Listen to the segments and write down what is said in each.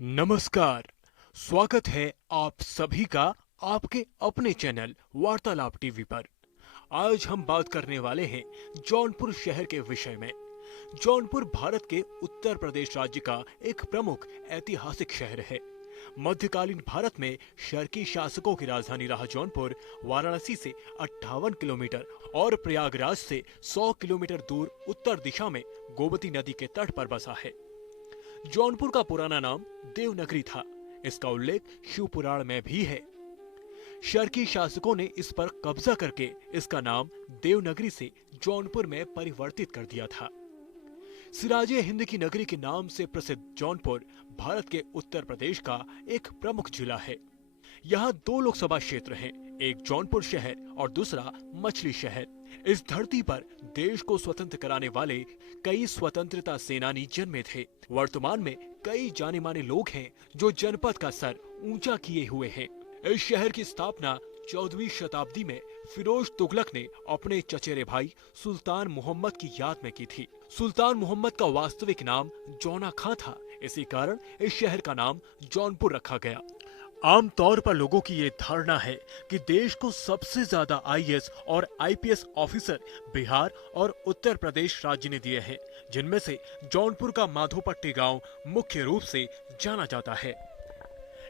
नमस्कार। स्वागत है आप सभी का आपके अपने चैनल वार्तालाप टीवी पर। आज हम बात करने वाले हैं जौनपुर शहर के विषय में। जौनपुर भारत के उत्तर प्रदेश राज्य का एक प्रमुख ऐतिहासिक शहर है। मध्यकालीन भारत में शर्की शासकों की राजधानी रहा जौनपुर वाराणसी से 58 किलोमीटर और प्रयागराज से 100 किलोमीटर दूर उत्तर दिशा में गोमती नदी के तट पर बसा है। जौनपुर का पुराना नाम देवनगरी था। इसका उल्लेख शिव पुराण में भी है। शर्की शासकों ने इस पर कब्जा करके इसका नाम देवनगरी से जौनपुर में परिवर्तित कर दिया था। सिराजे हिंद की नगरी के नाम से प्रसिद्ध जौनपुर भारत के उत्तर प्रदेश का एक प्रमुख जिला है। यहाँ दो लोकसभा क्षेत्र हैं, एक जौनपुर शहर और दूसरा मछली शहर। इस धरती पर देश को स्वतंत्र कराने वाले कई स्वतंत्रता सेनानी जन्मे थे। वर्तमान में कई जाने माने लोग हैं जो जनपद का सर ऊंचा किए हुए हैं। इस शहर की स्थापना 14वीं शताब्दी में फिरोज तुगलक ने अपने चचेरे भाई सुल्तान मोहम्मद की याद में की थी। सुल्तान मोहम्मद का वास्तविक नाम जौना खां था। इसी कारण इस शहर का नाम जौनपुर रखा गया। आमतौर पर लोगों की ये धारणा है कि देश को सबसे ज्यादा आईएएस और आईपीएस ऑफिसर बिहार और उत्तर प्रदेश राज्य ने दिए हैं, जिनमें से जौनपुर का माधोपट्टी गांव मुख्य रूप से जाना जाता है।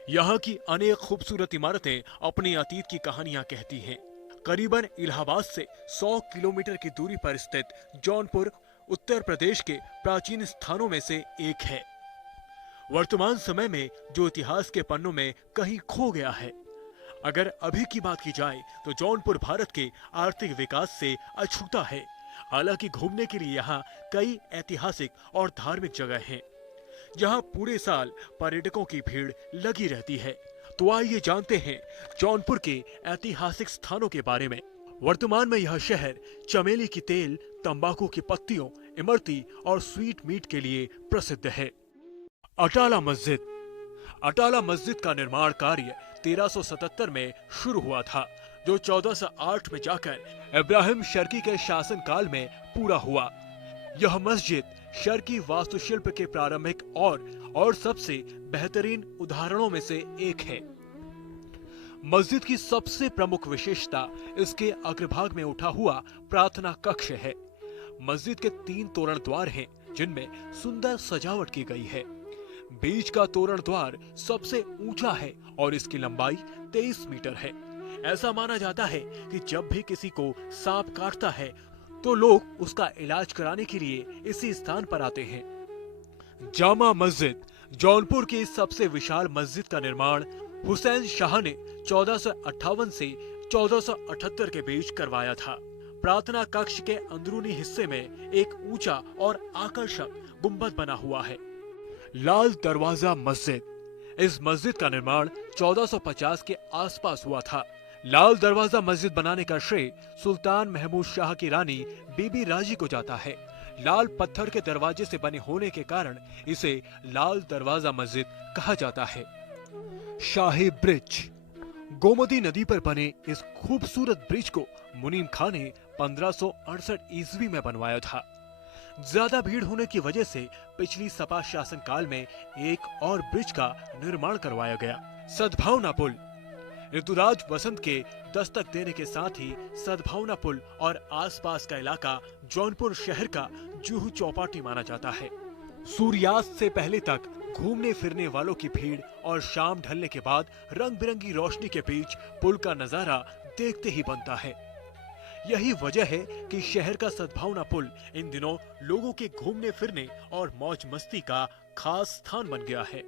यहाँ की अनेक खूबसूरत इमारतें अपने अतीत की कहानियां कहती हैं। करीबन इलाहाबाद से 100 किलोमीटर की दूरी पर स्थित जौनपुर उत्तर प्रदेश के प्राचीन स्थानों में से एक है। वर्तमान समय में जो इतिहास के पन्नों में कहीं खो गया है। अगर अभी की बात की जाए तो जौनपुर भारत के आर्थिक विकास से अछूता है। हालांकि घूमने के लिए यहाँ कई ऐतिहासिक और धार्मिक जगह हैं, जहाँ पूरे साल पर्यटकों की भीड़ लगी रहती है। तो आइए जानते हैं जौनपुर के ऐतिहासिक स्थानों के बारे में। वर्तमान में यह शहर चमेली की तेल, तंबाकू की पत्तियों, इमरती और स्वीट मीट के लिए प्रसिद्ध है। अटाला मस्जिद। अटाला मस्जिद का निर्माण कार्य 1377 में शुरू हुआ था, जो 1408 में जाकर इब्राहिम शर्की के शासन काल में पूरा हुआ। यह मस्जिद शर्की वास्तुशिल्प के प्रारंभिक और सबसे बेहतरीन उदाहरणों में से एक है। मस्जिद की सबसे प्रमुख विशेषता इसके अग्रभाग में उठा हुआ प्रार्थना कक्ष है। मस्जिद के 3 तोरण द्वार हैं, जिनमें सुंदर सजावट की गई है। बीच का तोरण द्वार सबसे ऊंचा है और इसकी लंबाई 23 मीटर है। ऐसा माना जाता है कि जब भी किसी को सांप काटता है तो लोग उसका इलाज कराने के लिए इसी स्थान पर आते हैं। जामा मस्जिद। जौनपुर की सबसे विशाल मस्जिद का निर्माण हुसैन शाह ने 1458 से 1478 के बीच करवाया था। प्रार्थना कक्ष के अंदरूनी हिस्से में एक ऊंचा और आकर्षक गुंबद बना हुआ है। लाल दरवाजा मस्जिद। इस मस्जिद का निर्माण 1450 के आसपास हुआ था। लाल दरवाजा मस्जिद बनाने का श्रेय सुल्तान महमूद शाह की रानी बीबी राजी को जाता है। लाल पत्थर के दरवाजे से बने होने के कारण इसे लाल दरवाजा मस्जिद कहा जाता है। शाही ब्रिज। गोमती नदी पर बने इस खूबसूरत ब्रिज को मुनीम खां ने 1568 ईस्वी में बनवाया था। ज्यादा भीड़ होने की वजह से पिछली सपा शासन काल में एक और ब्रिज का निर्माण करवाया गया। सद्भावना पुल। ऋतुराज वसंत के दस्तक देने के साथ ही सद्भावना पुल और आसपास का इलाका जौनपुर शहर का जुहू चौपाटी माना जाता है। सूर्यास्त से पहले तक घूमने फिरने वालों की भीड़ और शाम ढलने के बाद रंग बिरंगी रोशनी के बीच पुल का नजारा देखते ही बनता है। यही वजह है कि शहर का सद्भावना पुल इन दिनों लोगों के घूमने फिरने और मौज मस्ती का खास स्थान बन गया है।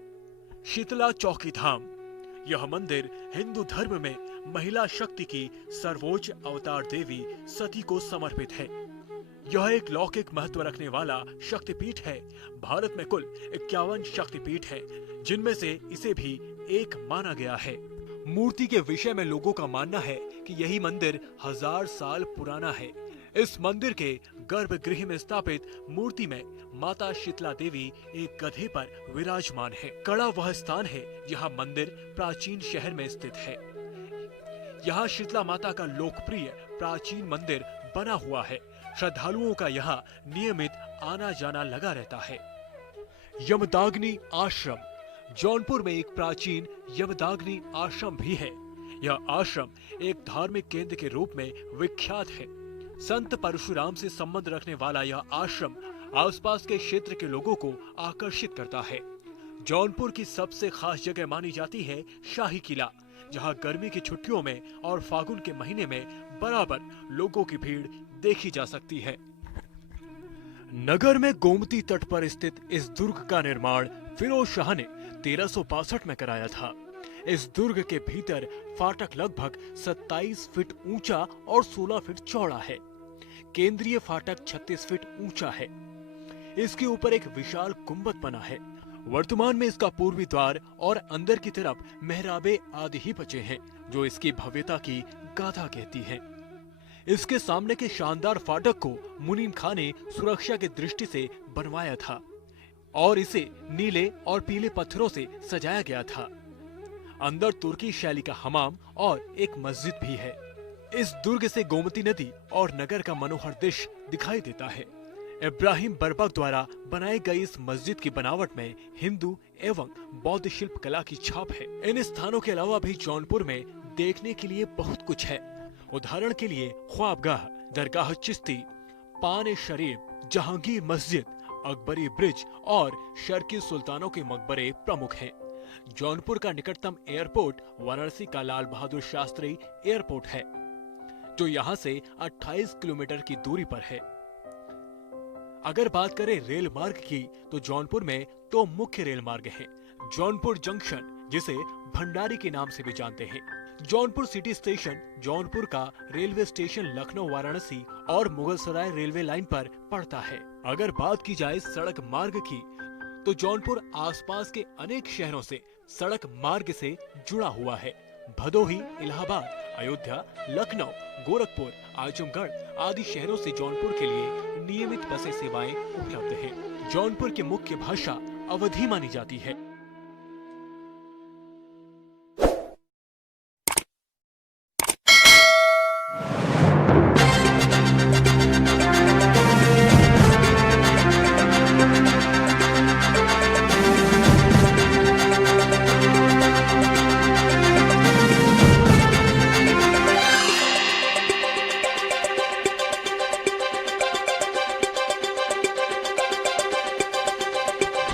शीतला चौकी धाम। यह मंदिर हिंदू धर्म में महिला शक्ति की सर्वोच्च अवतार देवी सती को समर्पित है। यह एक लौकिक महत्व रखने वाला शक्तिपीठ है। भारत में कुल 51 शक्तिपीठ है, जिनमें से इसे भी एक माना गया है। मूर्ति के विषय में लोगों का मानना है कि यही मंदिर 1000 साल पुराना है। इस मंदिर के गर्भगृह में स्थापित मूर्ति में माता शीतला देवी एक गधे पर विराजमान है। कड़ा वह स्थान है जहाँ मंदिर प्राचीन शहर में स्थित है। यहाँ शीतला माता का लोकप्रिय प्राचीन मंदिर बना हुआ है। श्रद्धालुओं का यहाँ नियमित आना जाना लगा रहता है। यमदाग्नि आश्रम। जौनपुर में एक प्राचीन यमदाग्नि आश्रम भी है। यह आश्रम एक धार्मिक केंद्र के रूप में विख्यात है। संत परशुराम से संबंध रखने वाला यह आश्रम आसपास के क्षेत्र के लोगों को आकर्षित करता है। जौनपुर की सबसे खास जगह मानी जाती है शाही किला, जहां गर्मी की छुट्टियों में और फागुन के महीने में बराबर लोगों की भीड़ देखी जा सकती है। नगर में गोमती तट पर स्थित इस दुर्ग का निर्माण फिरोज शाह ने 1362 में कराया था। इस दुर्ग के भीतर फाटक लगभग 27 फीट ऊंचा और 16 फीट चौड़ा है। केंद्रीय फाटक 36 फीट ऊंचा है। इसके ऊपर एक विशाल गुंबद बना है। वर्तमान में इसका पूर्वी द्वार और अंदर की तरफ मेहराबे आदि ही बचे हैं, जो इसकी भव्यता की गाथा कहती हैं। इसके सामने के शानदार फाटक को मुनीम खां ने सुरक्षा की दृष्टि से बनवाया था और इसे नीले और पीले पत्थरों से सजाया गया था। अंदर तुर्की शैली का हमाम और एक मस्जिद भी है। इस दुर्ग से गोमती नदी और नगर का मनोहर दृश्य दिखाई देता है। इब्राहिम बर्बक द्वारा बनाई गई इस मस्जिद की बनावट में हिंदू एवं बौद्ध शिल्प कला की छाप है। इन स्थानों के अलावा भी जौनपुर में देखने के लिए बहुत कुछ है। उदाहरण के लिए ख्वाबगाह, दरगाह चिश्ती, पान शरीफ, जहांगीर मस्जिद, अकबरी ब्रिज और शर्की सुल्तानों के मकबरे प्रमुख हैं। जौनपुर का निकटतम एयरपोर्ट वाराणसी का लाल बहादुर शास्त्री एयरपोर्ट है, जो यहाँ से 28 किलोमीटर की दूरी पर है। अगर बात करें रेल मार्ग की, तो जौनपुर में दो मुख्य रेल मार्ग हैं। जौनपुर जंक्शन, जिसे भंडारी के नाम से भी जानते हैं, जौनपुर सिटी स्टेशन, जौनपुर का रेलवे स्टेशन लखनऊ वाराणसी और मुगलसराय रेलवे लाइन पर पड़ता है। अगर बात की जाए सड़क मार्ग की, तो जौनपुर आसपास के अनेक शहरों से सड़क मार्ग से जुड़ा हुआ है। भदोही, इलाहाबाद, अयोध्या, लखनऊ, गोरखपुर, आजमगढ़ आदि शहरों से जौनपुर के लिए नियमित बसें सेवाएं उपलब्ध हैं। जौनपुर की मुख्य भाषा अवधी मानी जाती है।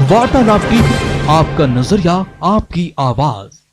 वार्तालाप टीवी, आपका नजरिया, आपकी आवाज।